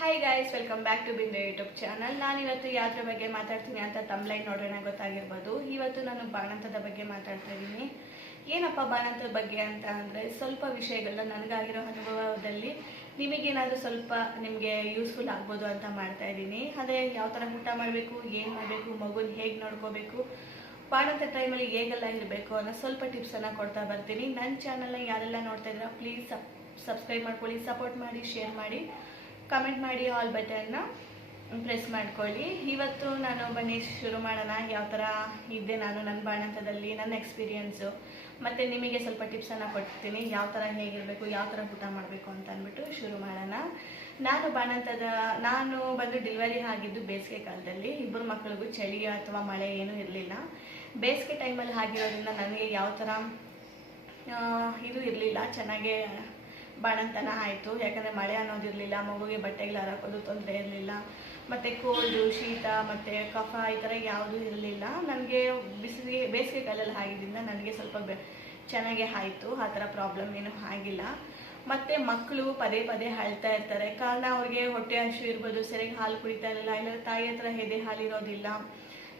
Hi guys, welcome back to Bindu YouTube channel. ನಾನಿವತ್ತು ಯಾವ್ದ್ರ ಬಗ್ಗೆ ಮಾತಾಡ್ತೀನಿ ಅಂತ ತಮ್ಲೈನ್ ನೋಡೋಣ ಗೊತ್ತಾಗಿರ್ಬೋದು. ಇವತ್ತು ನಾನು ಬಾಣಂತದ ಬಗ್ಗೆ ಮಾತಾಡ್ತಾ ಇದ್ದೀನಿ. ಏನಪ್ಪ ಬಾಣಂತದ ಬಗ್ಗೆ ಅಂತ ಅಂದರೆ, ಸ್ವಲ್ಪ ವಿಷಯಗಳನ್ನ ನನಗಾಗಿರೋ ಅನುಭವದಲ್ಲಿ ನಿಮಗೇನಾದರೂ ಸ್ವಲ್ಪ ನಿಮಗೆ ಯೂಸ್ಫುಲ್ ಆಗ್ಬೋದು ಅಂತ ಮಾಡ್ತಾ ಇದ್ದೀನಿ. ಅದೇ ಯಾವ ಥರ ಊಟ ಮಾಡಬೇಕು, ಏನು ಮಾಡಬೇಕು, ಮಗುನ ಹೇಗೆ ನೋಡ್ಕೋಬೇಕು, ಬಾಣಂತ ಟೈಮಲ್ಲಿ ಹೇಗೆಲ್ಲ ಇರಬೇಕು ಅನ್ನೋ ಸ್ವಲ್ಪ ಟಿಪ್ಸನ್ನು ಕೊಡ್ತಾ ಬರ್ತೀನಿ. ನನ್ನ ಚಾನಲ್ನ ಯಾರೆಲ್ಲ ನೋಡ್ತಾ ಇದ್ದೀರಾ ಪ್ಲೀಸ್ ಸಬ್ಸ್ಕ್ರೈಬ್ ಮಾಡ್ಕೊಳ್ಳಿ, ಸಪೋರ್ಟ್ ಮಾಡಿ, ಶೇರ್ ಮಾಡಿ, ಕಮೆಂಟ್ ಮಾಡಿ, ಆಲ್ ಬಟನ್ನ ಪ್ರೆಸ್ ಮಾಡ್ಕೊಳ್ಳಿ. ಇವತ್ತು ನಾನು ಬನ್ನಿ ಶುರು ಮಾಡೋಣ. ಯಾವ ಥರ ಇದ್ದೆ ನಾನು ನನ್ನ ಬಾಣಂತದಲ್ಲಿ, ನನ್ನ ಎಕ್ಸ್ಪೀರಿಯೆನ್ಸು, ಮತ್ತು ನಿಮಗೆ ಸ್ವಲ್ಪ ಟಿಪ್ಸನ್ನು ಕೊಡ್ತೀನಿ ಯಾವ ಥರ ಹೇಗಿರಬೇಕು, ಯಾವ ಥರ ಊಟ ಮಾಡಬೇಕು ಅಂತ ಅಂದ್ಬಿಟ್ಟು ಶುರು ಮಾಡೋಣ. ನಾನು ಬಂದು ಡೆಲಿವರಿ ಆಗಿದ್ದು ಬೇಸಿಗೆ ಕಾಲದಲ್ಲಿ. ಇಬ್ಬರು ಮಕ್ಕಳಿಗೂ ಚಳಿ ಅಥವಾ ಮಳೆ ಏನೂ ಇರಲಿಲ್ಲ. ಬೇಸಿಗೆ ಟೈಮಲ್ಲಿ ಆಗಿರೋದ್ರಿಂದ ನನಗೆ ಯಾವ ಥರ ಇದು ಇರಲಿಲ್ಲ, ಚೆನ್ನಾಗೇ ಬಾಣಂತನ ಆಯಿತು. ಯಾಕಂದರೆ ಮಳೆ ಅನ್ನೋದಿರಲಿಲ್ಲ, ಮಗುಗೆ ಬಟ್ಟೆಗಳು ಹಾಕೋದು ತೊಂದರೆ ಇರಲಿಲ್ಲ, ಮತ್ತು ಕೋಲ್ಡು, ಶೀತ ಮತ್ತು ಕಫ ಈ ಥರ ಯಾವುದೂ ಇರಲಿಲ್ಲ. ನನಗೆ ಬೇಸಿಗೆ ಕಾಲದಲ್ಲಿ ಆಗಿದ್ದರಿಂದ ನನಗೆ ಸ್ವಲ್ಪ ಚೆನ್ನಾಗೇ ಆಯಿತು. ಆ ಥರ ಪ್ರಾಬ್ಲಮ್ ಏನೂ ಆಗಿಲ್ಲ. ಮತ್ತು ಮಕ್ಕಳು ಪದೇ ಪದೇ ಅಳ್ತಾ ಇರ್ತಾರೆ. ಕಾರಣ ಅವ್ರಿಗೆ ಹೊಟ್ಟೆ ಹಸಿವು ಇರ್ಬೋದು, ಸರಿಯಾಗಿ ಹಾಲು ಕುಡಿತಾ ಇರಲಿಲ್ಲ, ಇಲ್ಲ ತಾಯಿ ಹತ್ರ ಎದೆ ಹಾಲು ಇರೋದಿಲ್ಲ,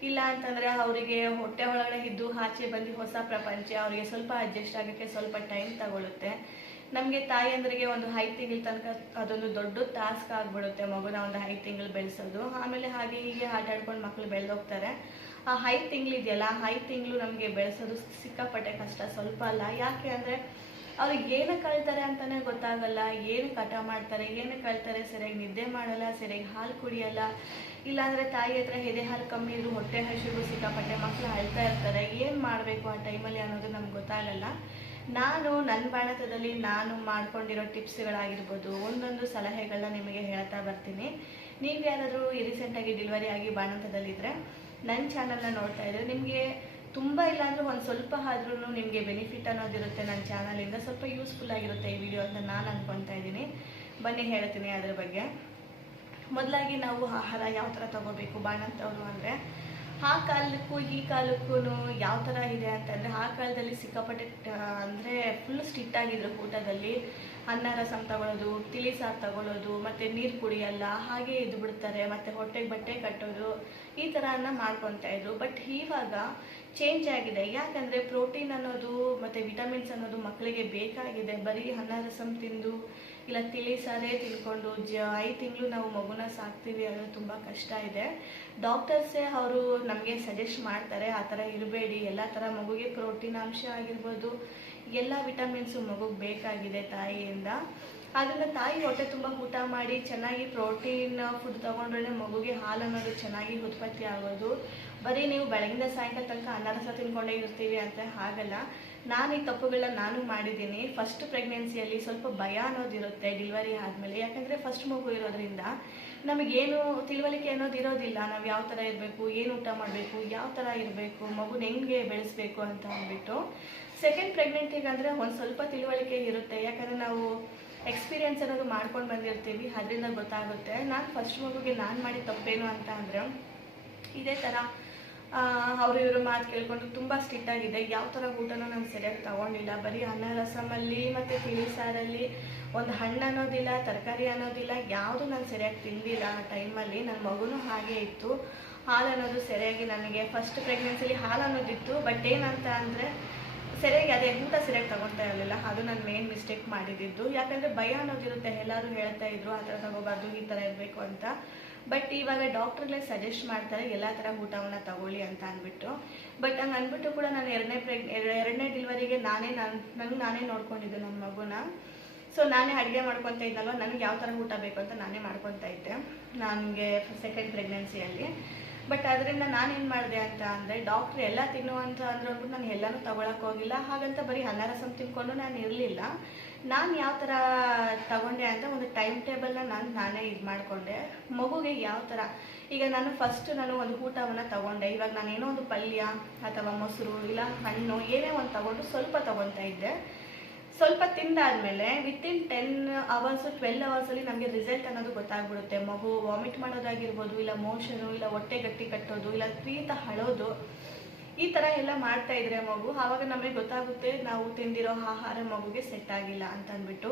ಇಲ್ಲ ಅಂತಂದರೆ ಅವರಿಗೆ ಹೊಟ್ಟೆ ಒಳಗಡೆ ಇದ್ದು ಆಚೆ ಬಂದು ಹೊಸ ಪ್ರಪಂಚ, ಅವರಿಗೆ ಸ್ವಲ್ಪ ಅಡ್ಜಸ್ಟ್ ಆಗೋಕ್ಕೆ ಸ್ವಲ್ಪ ಟೈಮ್ ತಗೊಳುತ್ತೆ. ನಮಗೆ ತಾಯಿಯಂದ್ರಿಗೆ ಒಂದು 5 ತಿಂಗಳ ತನಕ ಅದೊಂದು ದೊಡ್ಡ ಟಾಸ್ಕ್ ಆಗಿಬಿಡುತ್ತೆ, ಮಗುನ ಒಂದು 5 ತಿಂಗಳು ಬೆಳೆಸೋದು. ಆಮೇಲೆ ಹಾಗೆ ಹೀಗೆ ಆಟ ಆಡ್ಕೊಂಡು ಮಕ್ಕಳು ಬೆಳೆದೋಗ್ತಾರೆ. ಆ 5 ತಿಂಗಳಿದೆಯಲ್ಲ, 5 ತಿಂಗಳು ನಮಗೆ ಬೆಳೆಸೋದು ಸಿಕ್ಕಾಪಟ್ಟೆ ಕಷ್ಟ, ಸ್ವಲ್ಪ ಅಲ್ಲ. ಯಾಕೆ ಅಂದರೆ ಅವ್ರಿಗೆ ಏನು ಕಳ್ತಾರೆ ಅಂತಲೇ ಗೊತ್ತಾಗಲ್ಲ, ಏನು ಕಟ ಮಾಡ್ತಾರೆ, ಏನು ಕಳ್ತಾರೆ, ಸರಿಯಾಗಿ ನಿದ್ದೆ ಮಾಡಲ್ಲ, ಸರಿಯಾಗಿ ಹಾಲು ಕುಡಿಯಲ್ಲ, ಇಲ್ಲಾಂದರೆ ತಾಯಿ ಹತ್ರ ಎದೆ ಹಾಲು ಕಮ್ಮಿ ಇದ್ರು ಹೊಟ್ಟೆ ಹಸಿವು ಸಿಕ್ಕಾಪಟ್ಟೆ ಮಕ್ಕಳು ಅಳ್ತಾ ಇರ್ತಾರೆ. ಏನು ಮಾಡಬೇಕು ಆ ಟೈಮಲ್ಲಿ ಅನ್ನೋದು ನಮ್ಗೆ ಗೊತ್ತಾಗಲ್ಲ. ನಾನು ನನ್ನ ಬಾಣಂತದಲ್ಲಿ ನಾನು ಮಾಡ್ಕೊಂಡಿರೋ ಟಿಪ್ಸ್ಗಳಾಗಿರ್ಬೋದು, ಒಂದೊಂದು ಸಲಹೆಗಳನ್ನ ನಿಮಗೆ ಹೇಳ್ತಾ ಬರ್ತೀನಿ. ನೀವು ಯಾರಾದರೂ ರೀಸೆಂಟಾಗಿ ಡೆಲಿವರಿ ಆಗಿ ಬಾಣಂತದಲ್ಲಿದ್ದರೆ ನನ್ನ ಚಾನಲ್ನ ನೋಡ್ತಾ ಇದ್ದರೆ ನಿಮಗೆ ತುಂಬ ಇಲ್ಲಾಂದರೂ ಒಂದು ಸ್ವಲ್ಪ ಆದ್ರೂ ನಿಮಗೆ ಬೆನಿಫಿಟ್ ಅನ್ನೋದಿರುತ್ತೆ. ನನ್ನ ಚಾನಲಿಂದ ಸ್ವಲ್ಪ ಯೂಸ್ಫುಲ್ ಆಗಿರುತ್ತೆ ಈ ವಿಡಿಯೋ ಅಂತ ನಾನು ಅಂದ್ಕೊತಾ ಇದ್ದೀನಿ. ಬನ್ನಿ ಹೇಳ್ತೀನಿ ಅದ್ರ ಬಗ್ಗೆ. ಮೊದಲಾಗಿ ನಾವು ಆಹಾರ ಯಾವ ಥರ ತೊಗೋಬೇಕು ಬಾಣಂತವರು ಅಂದರೆ, ಆ ಕಾಲಕ್ಕೂ ಈ ಕಾಲಕ್ಕೂ ಯಾವ ಥರ ಇದೆ ಅಂತಂದರೆ, ಆ ಕಾಲದಲ್ಲಿ ಸಿಕ್ಕಾಪಟ್ಟೆ ಅಂದರೆ ಫುಲ್ ಸ್ಟ್ರಿಕ್ಟ್ ಆಗಿದ್ರು ಊಟದಲ್ಲಿ. ಅನ್ನ ರಸಂ ತಗೊಳ್ಳೋದು, ತಿಳಿ ಸಾರು ತಗೊಳ್ಳೋದು, ಮತ್ತು ನೀರು ಕುಡಿಯಲ್ಲ, ಹಾಗೆ ಇದ್ದು ಬಿಡ್ತಾರೆ, ಮತ್ತು ಹೊಟ್ಟೆಗೆ ಬಟ್ಟೆ ಕಟ್ಟೋದು, ಈ ಥರನ ಮಾಡ್ಕೊತಾ ಇದ್ರು. ಬಟ್ ಇವಾಗ ಚೇಂಜ್ ಆಗಿದೆ. ಯಾಕಂದರೆ ಪ್ರೋಟೀನ್ ಅನ್ನೋದು ಮತ್ತು ವಿಟಮಿನ್ಸ್ ಅನ್ನೋದು ಮಕ್ಕಳಿಗೆ ಬೇಕಾಗಿದೆ. ಬರೀ ಅನ್ನ ರಸಂ ತಿಂದು ಇಲ್ಲ ತಿಳಿ ಸಾರೇ ತಿಳ್ಕೊಂಡು 5 ತಿಂಗಳು ನಾವು ಮಗುನ ಸಾಕ್ತೀವಿ ಅಂದರೆ ತುಂಬ ಕಷ್ಟ ಇದೆ. ಡಾಕ್ಟರ್ಸೇ ಅವರು ನಮಗೆ ಸಜೆಸ್ಟ್ ಮಾಡ್ತಾರೆ ಆ ಥರ ಇರಬೇಡಿ, ಎಲ್ಲ ಥರ ಮಗುಗೆ ಪ್ರೋಟೀನ್ ಅಂಶ ಆಗಿರ್ಬೋದು, ಎಲ್ಲ ವಿಟಮಿನ್ಸು ಮಗುಗೆ ಬೇಕಾಗಿದೆ ತಾಯಿಯಿಂದ. ಆದ್ದರಿಂದ ತಾಯಿ ಹೊಟ್ಟೆ ತುಂಬ ಊಟ ಮಾಡಿ ಚೆನ್ನಾಗಿ ಪ್ರೋಟೀನ್ ಫುಡ್ ತೊಗೊಂಡ್ರೆ ಮಗುಗೆ ಹಾಲು ಅನ್ನೋದು ಚೆನ್ನಾಗಿ ಉತ್ಪತ್ತಿ ಆಗೋದು. ಬರೀ ನೀವು ಬೆಳಗಿಂದ ಸಾಯಂಕಾಲ ತನಕ ಅನ್ನ ರಸ ತಿನ್ಕೊಂಡೇ ಇರ್ತೀವಿ ಅಂತ ಆಗಲ್ಲ. ನಾನು ಈ ತಪ್ಪುಗಳನ್ನ ನಾನು ಮಾಡಿದ್ದೀನಿ. ಫಸ್ಟ್ ಪ್ರೆಗ್ನೆನ್ಸಿಯಲ್ಲಿ ಸ್ವಲ್ಪ ಭಯ ಅನ್ನೋದಿರುತ್ತೆ ಡೆಲಿವರಿ ಆದಮೇಲೆ. ಯಾಕಂದರೆ ಫಸ್ಟ್ ಮಗು ಇರೋದ್ರಿಂದ ನಮಗೇನು ತಿಳುವಳಿಕೆ ಅನ್ನೋದು ಇರೋದಿಲ್ಲ. ನಾವು ಯಾವ ಥರ ಇರಬೇಕು, ಏನು ಊಟ ಮಾಡಬೇಕು, ಯಾವ ಥರ ಇರಬೇಕು, ಮಗುನ ಹೆಂಗೆ ಬೆಳೆಸಬೇಕು ಅಂತ ಅಂದ್ಬಿಟ್ಟು. ಸೆಕೆಂಡ್ ಪ್ರೆಗ್ನೆಂಟಿಗೆ ಅಂದರೆ ಒಂದು ಸ್ವಲ್ಪ ತಿಳುವಳಿಕೆ ಇರುತ್ತೆ. ಯಾಕಂದರೆ ನಾವು ಎಕ್ಸ್ಪೀರಿಯೆನ್ಸ್ ಅನ್ನೋದು ಮಾಡ್ಕೊಂಡು ಬಂದಿರ್ತೀವಿ, ಅದರಿಂದ ಗೊತ್ತಾಗುತ್ತೆ. ನಾನು ಫಸ್ಟ್ ಮಗುಗೆ ನಾನು ಮಾಡಿದ ತಪ್ಪೇನು ಅಂತ ಅಂದರೆ, ಇದೇ ಥರ ಅವರು ಇವರು ಮಾತು ಕೇಳ್ಕೊಂಡು ತುಂಬ ಸ್ಟ್ರಿಕ್ಟ್ ಆಗಿದೆ. ಯಾವ ಥರ ಊಟನೂ ನಾನು ಸರಿಯಾಗಿ ತೊಗೊಂಡಿಲ್ಲ. ಬರೀ ಅನ್ನ ರಸಮಲ್ಲಿ ಮತ್ತು ತಿಳಿ ಸಾರಲ್ಲಿ ಒಂದು ಹಣ್ಣು ಅನ್ನೋದಿಲ್ಲ, ತರಕಾರಿ ಅನ್ನೋದಿಲ್ಲ, ಯಾವುದು ನಾನು ಸರಿಯಾಗಿ ತಿಂದಿಲ್ಲ. ಆ ಟೈಮಲ್ಲಿ ನನ್ನ ಮಗುನೂ ಹಾಗೆ ಇತ್ತು. ಹಾಲು ಅನ್ನೋದು ಸರಿಯಾಗಿ ನನಗೆ ಫಸ್ಟ್ ಪ್ರೆಗ್ನೆನ್ಸಿಲಿ ಹಾಲು ಅನ್ನೋದಿತ್ತು. ಬಟ್ ಏನಂತ ಅಂದರೆ ಸರಿಯಾಗಿ ಅದೇ ಊಟ ಸರಿಯಾಗಿ ತೊಗೊಳ್ತಾ ಇರಲಿಲ್ಲ. ಅದು ನಾನು ಮೇನ್ ಮಿಸ್ಟೇಕ್ ಮಾಡಿದ್ದು. ಯಾಕಂದರೆ ಭಯ ಅನ್ನೋದಿರುತ್ತೆ, ಎಲ್ಲರೂ ಹೇಳ್ತಾ ಇದ್ರು ಆ ಥರ ತೊಗೋಬಾರ್ದು, ಈ ಥರ ಇರಬೇಕು ಅಂತ. ಬಟ್ ಇವಾಗ ಡಾಕ್ಟ್ರುಗಳೇ ಸಜೆಸ್ಟ್ ಮಾಡ್ತಾರೆ ಎಲ್ಲ ಥರ ಊಟವನ್ನು ತಗೊಳ್ಳಿ ಅಂತ ಅಂದ್ಬಿಟ್ಟು. ಬಟ್ ಹಂಗೆ ಅಂದ್ಬಿಟ್ಟು ಕೂಡ ನಾನು ಎರಡನೇ ಡೆಲಿವರಿಗೆ ನಾನೇ ನೋಡ್ಕೊಂಡಿದ್ದು ನಮ್ಮ ಮಗುನ. ಸೊ ನಾನೇ ಅಡುಗೆ ಮಾಡ್ಕೊತಾ ಇದ್ದಲ್ವ, ನನಗೆ ಯಾವ ಥರ ಊಟ ಬೇಕು ಅಂತ ನಾನೇ ಮಾಡ್ಕೊತಾ ಇದ್ದೆ ನನಗೆ ಸೆಕೆಂಡ್ ಪ್ರೆಗ್ನೆನ್ಸಿಯಲ್ಲಿ. ಬಟ್ ಅದರಿಂದ ನಾನೇನು ಮಾಡಿದೆ ಅಂತ ಅಂದರೆ, ಡಾಕ್ಟ್ರು ಎಲ್ಲ ತಿನ್ನು ಅಂತ ಅಂದ್ರೂ ನಾನು ಎಲ್ಲನೂ ತೊಗೊಳಕ್ಕೆ ಹೋಗಿಲ್ಲ. ಹಾಗಂತ ಬರೀ ಅನ್ನ ರಸಂ ತಿನ್ಕೊಂಡು ನಾನು ಇರಲಿಲ್ಲ. ನಾನು ಯಾವ ಥರ ತಗೊಂಡೆ ಅಂತ ಒಂದು ಟೈಮ್ ಟೇಬಲ್ನ ನಾನೇ ಇದು ಮಾಡಿಕೊಂಡೆ. ಮಗುಗೆ ಯಾವ ಥರ, ಈಗ ನಾನು ಒಂದು ಊಟವನ್ನು ತೊಗೊಂಡೆ. ಇವಾಗ ನಾನೇನೋ ಒಂದು ಪಲ್ಯ ಅಥವಾ ಮೊಸರು ಇಲ್ಲ ಹಣ್ಣು ಏನೇ ಒಂದು ತೊಗೊಂಡು ಸ್ವಲ್ಪ ತೊಗೊತಾ ಇದ್ದೆ. ಸ್ವಲ್ಪ ತಿಂದಾದ್ಮೇಲೆ ವಿತಿನ್ 10 ಅವರ್ಸು 12 ಅವರ್ಸಲ್ಲಿ ನಮಗೆ ರಿಸಲ್ಟ್ ಅನ್ನೋದು ಗೊತ್ತಾಗ್ಬಿಡುತ್ತೆ. ಮಗು ವಾಮಿಟ್ ಮಾಡೋದಾಗಿರ್ಬೋದು, ಇಲ್ಲ ಮೋಷನು, ಇಲ್ಲ ಹೊಟ್ಟೆ ಗಟ್ಟಿ ಕಟ್ಟೋದು, ಇಲ್ಲ ಪ್ರೀತ ಅಳೋದು, ಈ ಥರ ಎಲ್ಲ ಮಾಡ್ತಾ ಇದ್ರೆ ಮಗು, ಆವಾಗ ನಮಗೆ ಗೊತ್ತಾಗುತ್ತೆ ನಾವು ತಿಂದಿರೋ ಆಹಾರ ಮಗುಗೆ ಸೆಟ್ ಆಗಿಲ್ಲ ಅಂತ ಅಂದ್ಬಿಟ್ಟು.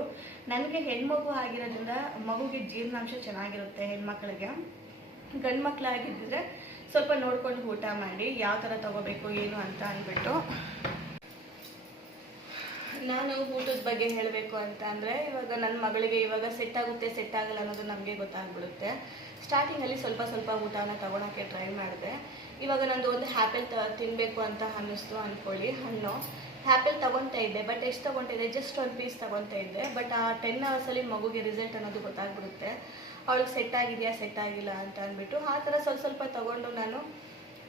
ನನಗೆ ಹೆಣ್ಮಗು ಆಗಿರೋದ್ರಿಂದ ಮಗುಗೆ ಜೀರ್ಣಾಂಶ ಚೆನ್ನಾಗಿರುತ್ತೆ ಹೆಣ್ಮಕ್ಳಿಗೆ. ಗಂಡು ಮಕ್ಕಳಾಗಿದ್ದರೆ ಸ್ವಲ್ಪ ನೋಡ್ಕೊಂಡು ಊಟ ಮಾಡಿ, ಯಾವ ಥರ ತಗೋಬೇಕು ಏನು ಅಂತ ಅಂದ್ಬಿಟ್ಟು. ನಾನು ಊಟದ ಬಗ್ಗೆ ಹೇಳಬೇಕು ಅಂತ ಅಂದರೆ, ಇವಾಗ ನನ್ನ ಮಗಳಿಗೆ ಇವಾಗ ಸೆಟ್ ಆಗುತ್ತೆ ಸೆಟ್ ಆಗಲ್ಲ ಅನ್ನೋದು ನಮಗೆ ಗೊತ್ತಾಗ್ಬಿಡುತ್ತೆ. ಸ್ಟಾರ್ಟಿಂಗಲ್ಲಿ ಸ್ವಲ್ಪ ಸ್ವಲ್ಪ ಊಟನ ತೊಗೊಳಕ್ಕೆ ಟ್ರೈ ಮಾಡಿದೆ. ಇವಾಗ ನಂದು ಒಂದು ಆ್ಯಪಲ್ ತಿನ್ನಬೇಕು ಅಂತ ಅನ್ನಿಸ್ತು ಅಂದ್ಕೊಳ್ಳಿ, ಹಣ್ಣು ಆ್ಯಪಲ್ ತೊಗೊತಾ ಇದ್ದೆ. ಬಟ್ ಎಷ್ಟು ತೊಗೊತಿದ್ದೆ, ಜಸ್ಟ್ ಒಂದು ಪೀಸ್ ತೊಗೊತಾ ಇದ್ದೆ. ಬಟ್ ಆ 10 ಅವರ್ಸಲ್ಲಿ ಮಗುಗೆ ರಿಸಲ್ಟ್ ಅನ್ನೋದು ಗೊತ್ತಾಗ್ಬಿಡುತ್ತೆ, ಅವಳಿಗೆ ಸೆಟ್ ಆಗಿದೆಯಾ ಸೆಟ್ ಆಗಿಲ್ಲ ಅಂತ ಅಂದ್ಬಿಟ್ಟು. ಆ ಥರ ಸ್ವಲ್ಪ ಸ್ವಲ್ಪ ತೊಗೊಂಡು ನಾನು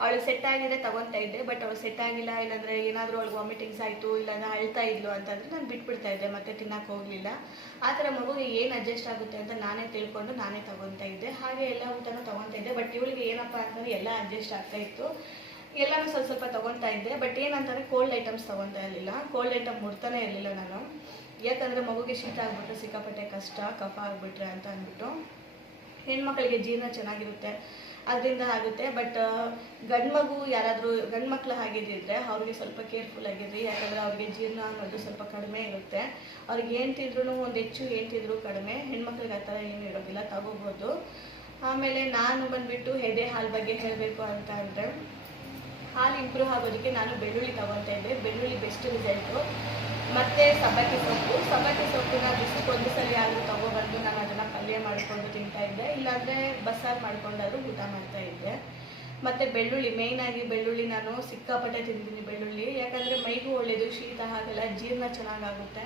ಅವಳಿಗೆ ಸೆಟ್ ಆಗಿದೆ ತೊಗೊತಾ ಇದ್ದೆ. ಬಟ್ ಅವಳು ಸೆಟ್ ಆಗಿಲ್ಲ, ಇಲ್ಲಾಂದರೆ ಏನಾದರೂ ಅವಳಿಗೆ ವಾಮಿಟಿಂಗ್ಸ್ ಆಯಿತು, ಇಲ್ಲಾಂದರೆ ಅಳ್ತಾ ಇದ್ಲು ಅಂತಂದರೆ ನಾನು ಬಿಟ್ಬಿಡ್ತಾ ಇದ್ದೆ, ಮತ್ತೆ ತಿನ್ನಕ್ಕೆ ಹೋಗಲಿಲ್ಲ. ಆ ಥರ ಮಗುಗೆ ಏನು ಅಡ್ಜಸ್ಟ್ ಆಗುತ್ತೆ ಅಂತ ನಾನೇ ತಿಳ್ಕೊಂಡು ನಾನೇ ತೊಗೊತಾ ಇದ್ದೆ. ಹಾಗೆ ಎಲ್ಲ ಊಟನೂ ತೊಗೊತಾ ಇದ್ದೆ. ಬಟ್ ಇವಳಿಗೆ ಏನಪ್ಪ ಅಂತಂದರೆ ಎಲ್ಲ ಅಡ್ಜಸ್ಟ್ ಆಗ್ತಾ ಇತ್ತು, ಎಲ್ಲನೂ ಸ್ವಲ್ಪ ಸ್ವಲ್ಪ ತೊಗೊತಾ ಇದ್ದೆ. ಬಟ್ ಏನಂತಾರೆ, ಕೋಲ್ಡ್ ಐಟಮ್ಸ್ ತೊಗೊತಾ ಇರಲಿಲ್ಲ. ಕೋಲ್ಡ್ ಐಟಮ್ ಮುಡ್ತಾನೆ ಇರಲಿಲ್ಲ ನಾನು, ಯಾಕಂದರೆ ಮಗುಗೆ ಶೀತ ಆಗಿಬಿಟ್ರೆ ಸಿಕ್ಕಾಪಟ್ಟೆ ಕಷ್ಟ, ಕಫ ಆಗಿಬಿಟ್ರೆ ಅಂತ ಅಂದ್ಬಿಟ್ಟು. ಹೆಣ್ಮಕ್ಳಿಗೆ ಜೀರ್ಣ ಚೆನ್ನಾಗಿರುತ್ತೆ, ಅದರಿಂದ ಆಗುತ್ತೆ. ಬಟ್ ಗಂಡು ಮಗು ಯಾರಾದರೂ ಗಂಡು ಮಕ್ಳು ಆಗಿದ್ದಿದ್ರೆ ಅವ್ರಿಗೆ ಸ್ವಲ್ಪ ಕೇರ್ಫುಲ್ ಆಗಿರ್ರಿ, ಯಾಕಂದರೆ ಅವ್ರಿಗೆ ಜೀರ್ಣ ಅನ್ನೋದು ಸ್ವಲ್ಪ ಕಡಿಮೆ ಇರುತ್ತೆ. ಅವ್ರಿಗೆ ಏನು ತಿಂದ್ರೂ ಒಂದು ಹೆಚ್ಚು ಏನು ತಿಂದರೂ ಕಡಿಮೆ. ಹೆಣ್ಮಕ್ಳಿಗೆ ಆ ಥರ ಏನು ಇರೋದಿಲ್ಲ, ತಗೋಬೋದು. ಆಮೇಲೆ ನಾನು ಬಂದುಬಿಟ್ಟು ಎದೆ ಹಾಲು ಬಗ್ಗೆ ಹೇಳಬೇಕು ಅಂತ ಅಂದರೆ, ಹಾಲು ಇಂಪ್ರೂವ್ ಆಗೋದಕ್ಕೆ ನಾನು ಬೆಳ್ಳುಳ್ಳಿ ತೊಗೊತಾ ಇದ್ದೆ. ಬೆಳ್ಳುಳ್ಳಿ ಬೆಸ್ಟ್ ರಿಸಲ್ಟು. ಮತ್ತು ಸಬ್ಬಕ್ಕಿ ಸೊಪ್ಪನ್ನ ದಿವಸಕ್ಕೆ ಒಂದು ಸಲ ಆದರೂ ತೊಗೊಬಂದು ನಾನು ಅದನ್ನು ಪಲ್ಯ ಮಾಡಿಕೊಂಡು ತಿಂತಾಯಿದ್ದೆ, ಇಲ್ಲಾಂದರೆ ಬಸ್ಸಾರು ಮಾಡ್ಕೊಂಡಾದರೂ ಊಟ ಮಾಡ್ತಾಯಿದ್ದೆ. ಮತ್ತು ಬೆಳ್ಳುಳ್ಳಿ, ಮೇಯ್ನಾಗಿ ಬೆಳ್ಳುಳ್ಳಿ ನಾನು ಸಿಕ್ಕಾಪಟ್ಟೆ ತಿಂತೀನಿ ಬೆಳ್ಳುಳ್ಳಿ, ಯಾಕಂದರೆ ಮೈಗೂ ಒಳ್ಳೆಯದು, ಶೀತ ಆಗಲ್ಲ, ಜೀರ್ಣ ಚೆನ್ನಾಗಾಗುತ್ತೆ.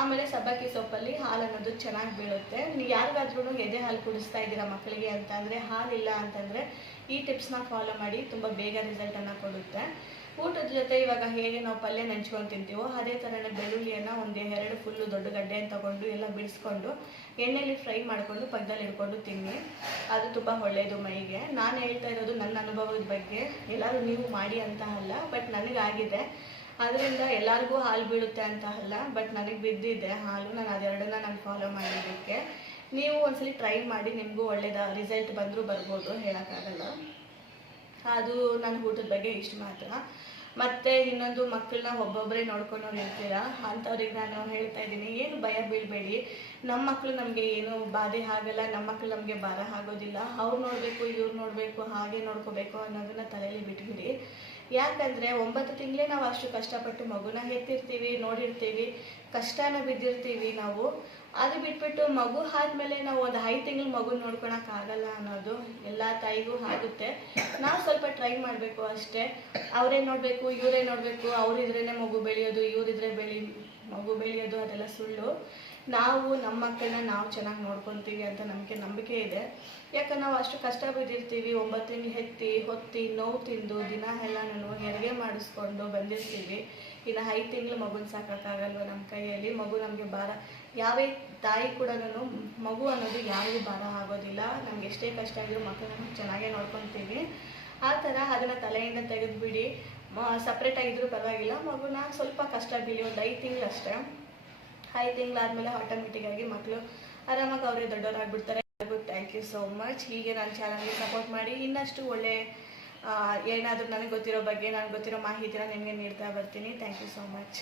ಆಮೇಲೆ ಸಬ್ಬಕ್ಕಿ ಸೊಪ್ಪಲ್ಲಿ ಹಾಲು ಅನ್ನೋದು ಚೆನ್ನಾಗಿ ಬೀಳುತ್ತೆ. ನೀವು ಯಾರಿಗಾದ್ರೂ ಎದೆ ಹಾಲು ಕುಡಿಸ್ತಾ ಇದ್ದೀರಾ ಮಕ್ಕಳಿಗೆ ಅಂತ ಅಂದರೆ, ಹಾಲಿಲ್ಲ ಅಂತಂದರೆ ಈ ಟಿಪ್ಸ್ನ ಫಾಲೋ ಮಾಡಿ, ತುಂಬ ಬೇಗ ರಿಸಲ್ಟನ್ನು ಕೊಡುತ್ತೆ. ಊಟದ ಜೊತೆ ಇವಾಗ ಹೇಗೆ ನಾವು ಪಲ್ಯ ನೆಂಚ್ಕೊಂಡು ತಿಂತೀವೋ ಅದೇ ಥರನೇ ಬೆಳ್ಳುಳ್ಳಿಯನ್ನು ಒಂದು 2 ಫುಲ್ಲು ದೊಡ್ಡ ಗಡ್ಡೆಯನ್ನು ತೊಗೊಂಡು ಎಲ್ಲ ಬಿಡಿಸ್ಕೊಂಡು ಎಣ್ಣೆಯಲ್ಲಿ ಫ್ರೈ ಮಾಡಿಕೊಂಡು ಪಕ್ಕದಲ್ಲಿ ಇಟ್ಕೊಂಡು ತಿನ್ನಿ, ಅದು ತುಂಬ ಒಳ್ಳೆಯದು ಮೈಗೆ. ನಾನು ಹೇಳ್ತಾ ಇರೋದು ನನ್ನ ಅನುಭವದ ಬಗ್ಗೆ, ಎಲ್ಲರೂ ನೀವು ಮಾಡಿ ಅಂತ ಅಲ್ಲ, ಬಟ್ ನನಗಾಗಿದೆ. ಅದರಿಂದ ಎಲ್ಲರಿಗೂ ಹಾಲು ಬೀಳುತ್ತೆ ಅಂತ ಅಲ್ಲ, ಬಟ್ ನನಗೆ ಬಿದ್ದಿದೆ ಹಾಲು, ನಾನು ಅದೆರಡನ್ನ ನಾನು ಫಾಲೋ ಮಾಡಿದ್ದಕ್ಕೆ. ನೀವು ಒಂದ್ಸಲಿ ಟ್ರೈ ಮಾಡಿ, ನಿಮಗೂ ಒಳ್ಳೆಯದ ರಿಸಲ್ಟ್ ಬಂದರೂ ಬರ್ಬೋದು, ಹೇಳೋಕ್ಕಾಗಲ್ಲ. ಅದು ನನ್ನ ಊಟದ ಬಗ್ಗೆ ಇಷ್ಟು ಮಾತ್ರ. ಮತ್ತು ಇನ್ನೊಂದು, ಮಕ್ಕಳನ್ನ ಒಬ್ಬೊಬ್ಬರೇ ನೋಡ್ಕೊಂಡವ್ರು ಇರ್ತೀರಾ, ಅಂಥವ್ರಿಗೆ ನಾನು ಹೇಳ್ತಾ ಇದ್ದೀನಿ, ಏನು ಭಯ ಬೀಳಬೇಡಿ. ನಮ್ಮ ಮಕ್ಕಳು ನಮಗೆ ಏನು ಬಾಧೆ ಆಗಲ್ಲ, ನಮ್ಮ ಮಕ್ಕಳು ನಮಗೆ ಭಾರ ಆಗೋದಿಲ್ಲ. ಅವ್ರು ನೋಡಬೇಕು ಇವ್ರು ನೋಡಬೇಕು ಹಾಗೆ ನೋಡ್ಕೋಬೇಕು ಅನ್ನೋದನ್ನ ತಲೆಯಲ್ಲಿ ಬಿಟ್ಬಿಡಿ. ಯಾಕಂದರೆ 9 ತಿಂಗಳೇ ನಾವು ಅಷ್ಟು ಕಷ್ಟಪಟ್ಟು ಮಗುನ ಹೆತ್ತಿರ್ತೀವಿ, ನೋಡಿರ್ತೀವಿ, ಕಷ್ಟನ ಬಿದ್ದಿರ್ತೀವಿ ನಾವು. ಅದು ಬಿಟ್ಬಿಟ್ಟು ಮಗು ಆದಮೇಲೆ ನಾವು ಒಂದು 5 ತಿಂಗಳು ಮಗುನ ನೋಡ್ಕೊಳಕ್ಕಾಗಲ್ಲ ಅನ್ನೋದು ಎಲ್ಲ ತಾಯಿಗೂ ಆಗುತ್ತೆ. ನಾವು ಸ್ವಲ್ಪ ಟ್ರೈ ಮಾಡಬೇಕು ಅಷ್ಟೇ. ಅವರೇ ನೋಡಬೇಕು ಇವರೇ ನೋಡಬೇಕು, ಅವರಿದ್ರೇ ಮಗು ಬೆಳೆಯೋದು, ಇವರಿದ್ರೆ ಮಗು ಬೆಳೆಯೋದು, ಅದೆಲ್ಲ ಸುಳ್ಳು. ನಾವು ನಮ್ಮ ಮಕ್ಕಳನ್ನ ನಾವು ಚೆನ್ನಾಗಿ ನೋಡ್ಕೊತೀವಿ ಅಂತ ನಂಬಿಕೆ ಇದೆ. ಯಾಕಂದ್ರೆ ನಾವು ಅಷ್ಟು ಕಷ್ಟ ಬಿದ್ದಿರ್ತೀವಿ, 9 ತಿಂಗಳು ಹೆತ್ತಿ ಹೊತ್ತಿ ನೋವು ತಿಂದು ದಿನ ಎಲ್ಲ ಹೆರಿಗೆ ಮಾಡಿಸ್ಕೊಂಡು ಬಂದಿರ್ತೀವಿ. ಇನ್ನು 5 ತಿಂಗಳು ಮಗುನ ಸಾಕೋಕ್ಕಾಗಲ್ವ ನಮ್ಮ ಕೈಯಲ್ಲಿ. ಮಗು ನಮಗೆ ಭಾರ, ಯಾವೇ ತಾಯಿ ಕೂಡ ಮಗು ಅನ್ನೋದು ಯಾರಿಗೂ ಭಾರ ಆಗೋದಿಲ್ಲ. ನಮ್ಗೆ ಎಷ್ಟೇ ಕಷ್ಟ ಇದ್ರೂ ಮಕ್ಕಳನ್ನ ಚೆನ್ನಾಗೇ ನೋಡ್ಕೊತೀವಿ. ಆ ಥರ ಅದನ್ನು ತಲೆಯಿಂದ ತೆಗೆದುಬಿಡಿ. ಸಪ್ರೇಟಾಗಿದ್ರೂ ಪರವಾಗಿಲ್ಲ, ಮಗುನ ಸ್ವಲ್ಪ ಕಷ್ಟ ಬೀಳಿ ಒಂದು 5 ತಿಂಗಳು ಅಷ್ಟೇ. 5 ತಿಂಗಳಾದಮೇಲೆ ಆಟೋಮೆಟಿಕ್ಕಾಗಿ ಮಕ್ಕಳು ಆರಾಮಾಗಿ ಅವರೇ ದೊಡ್ಡವರಾಗ್ಬಿಡ್ತಾರೆ. Thank you so much. ಹೀಗೆ ನನ್ನ ಚಾನಲ್ಗೆ ಸಪೋರ್ಟ್ ಮಾಡಿ, ಇನ್ನಷ್ಟು ಒಳ್ಳೆ ಏನಾದರೂ ನನಗೆ ಗೊತ್ತಿರೋ ಬಗ್ಗೆ, ನನಗೆ ಗೊತ್ತಿರೋ ಮಾಹಿತಿನ ನಿಮಗೆ ನೀಡ್ತಾ ಬರ್ತೀನಿ. Thank you so much.